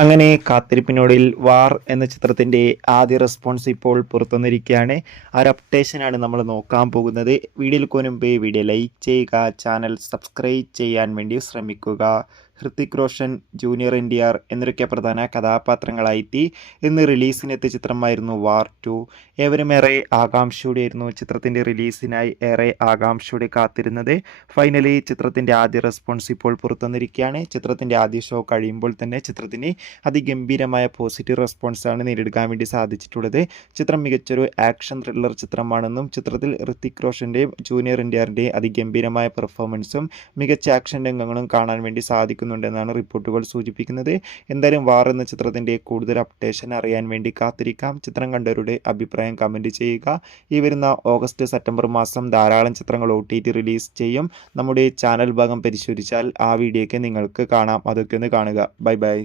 അങ്ങനെ കാത്തിരിപ്പിനൊടുവിൽ വാർ എന്ന ചിത്രത്തിൻ്റെ ആദ്യ റെസ്പോൺസ് ഇപ്പോൾ പുറത്തുവന്നിരിക്കുകയാണ്. ആ ഒരു അപ്ഡേഷനാണ് നമ്മൾ നോക്കാൻ പോകുന്നത്. വീഡിയോയിൽ മുൻപ് വീഡിയോ ലൈക്ക് ചെയ്യുക, ചാനൽ സബ്സ്ക്രൈബ് ചെയ്യാൻ വേണ്ടി ശ്രമിക്കുക. ഹൃതിക് റോഷൻ, ജൂനിയർ NTR എന്നിവരൊക്കെ പ്രധാന കഥാപാത്രങ്ങളായി ഇന്ന് റിലീസിനെത്തിയ ചിത്രമായിരുന്നു വാർ 2. ഏവരും ഏറെ ആകാംക്ഷയോടെയായിരുന്നു ചിത്രത്തിൻ്റെ റിലീസിനായി ഏറെ ആകാംക്ഷയോടെ കാത്തിരുന്നത്. ഫൈനലി ചിത്രത്തിൻ്റെ ആദ്യ റെസ്പോൺസ് ഇപ്പോൾ പുറത്തുവന്നിരിക്കുകയാണ്. ചിത്രത്തിൻ്റെ ആദ്യ ഷോ കഴിയുമ്പോൾ തന്നെ ചിത്രത്തിന് അതിഗംഭീരമായ പോസിറ്റീവ് റെസ്പോൺസാണ് നേടിയെടുക്കാൻ വേണ്ടി സാധിച്ചിട്ടുള്ളത്. ചിത്രം മികച്ചൊരു ആക്ഷൻ ത്രില്ലർ ചിത്രമാണെന്നും ചിത്രത്തിൽ ഹൃതിക് റോഷൻ്റെയും ജൂനിയർ NTRൻ്റെയും അതിഗംഭീരമായ പെർഫോമൻസും മികച്ച ആക്ഷൻ രംഗങ്ങളും കാണാൻ വേണ്ടി സാധിക്കുന്നുണ്ടെന്നാണ് റിപ്പോർട്ടുകൾ സൂചിപ്പിക്കുന്നത്. എന്തായാലും വാർ എന്ന ചിത്രത്തിൻ്റെ കൂടുതൽ അപ്ഡേഷൻ അറിയാൻ വേണ്ടി കാത്തിരിക്കാം. ചിത്രം കണ്ടവരുടെ അഭിപ്രായം കമൻറ്റ് ചെയ്യുക. ഈ വരുന്ന ഓഗസ്റ്റ് സെപ്റ്റംബർ മാസം ധാരാളം ചിത്രങ്ങൾ OTT റിലീസ് ചെയ്യും. നമ്മുടെ ചാനൽ ഭാഗം പരിശോധിച്ചാൽ ആ വീഡിയോയ്ക്ക് നിങ്ങൾക്ക് കാണാം. അതൊക്കെ ഒന്ന് കാണുക. Bye bye.